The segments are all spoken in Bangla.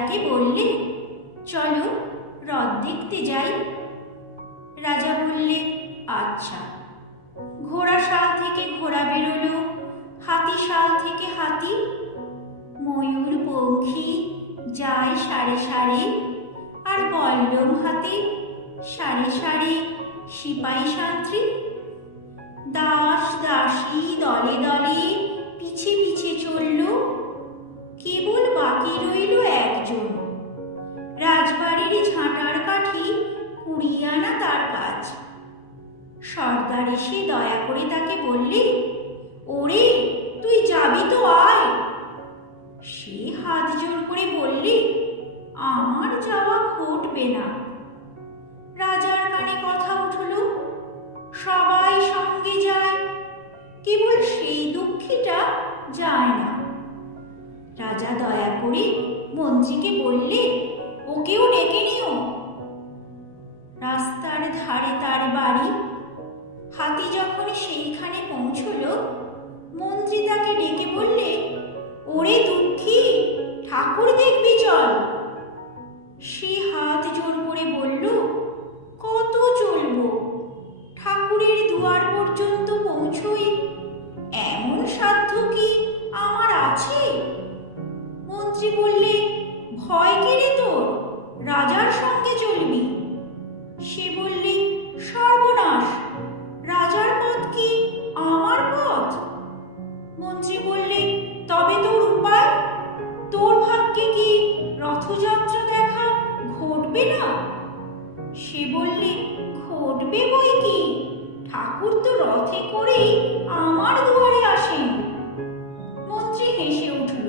বললে, চলো, হ্রদ দেখতে যাই। রাজা বললে আচ্ছা। ঘোড়া শাল থেকে ঘোড়া বেরোলো হাতি শাল থেকে হাতি, ময়ূর, পঙ্খী, যায় সারে সারে, আর বল্লম হাতে সারে সারে সিপাই সান্ত্রী দাস দাসী সর্দার এসে দয়া করে তাকে বললি, ওরে, তুই যাবি তো আয়। সে হাত জোর করে বললি, আমার যাওয়া ঘটবে না। রাজার কানে কথা উঠল, সবাই সঙ্গে যায়, কেবল সেই দুঃখীটা যায় না। রাজা দয়া করে মন্ত্রীকে বললে, ওকেও ডেকে নিও। রাস্তার ধারে তার বাড়ি হাতি যখন সেইখানে পৌঁছল, মন্ত্রী তাকে ডেকে বললে, ওরে দুঃখী, ঠাকুর দেখবি চল। সে হাত জোর করে বলল, কত চলবো? ঠাকুরের দুয়ার পর্যন্ত পৌঁছই। এমন সাধ্য কি আমার আছে? মন্ত্রী বললে, ভয় কেড়ে তোর, রাজার সঙ্গে চলবি। রথে করেই আমার দুয়ারে আসেন। মন্ত্রী হেসে উঠল,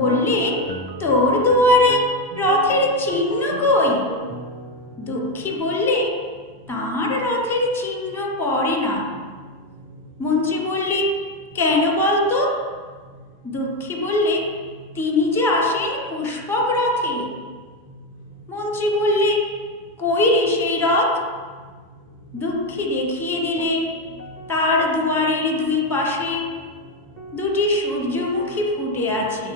বললে তোর দুয়ারে রথের চিহ্ন কই? দুঃখী বললে, তার রথের চিহ্ন পড়ে না। মন্ত্রী বললে, কেন বলতো? দুঃখী বললে, তিনি যে আসেন পুষ্পক রথে। দুঃখী দেখিয়ে দিলে তার দুয়ারের দুই পাশে দুটি সূর্যমুখী ফুটে আছে।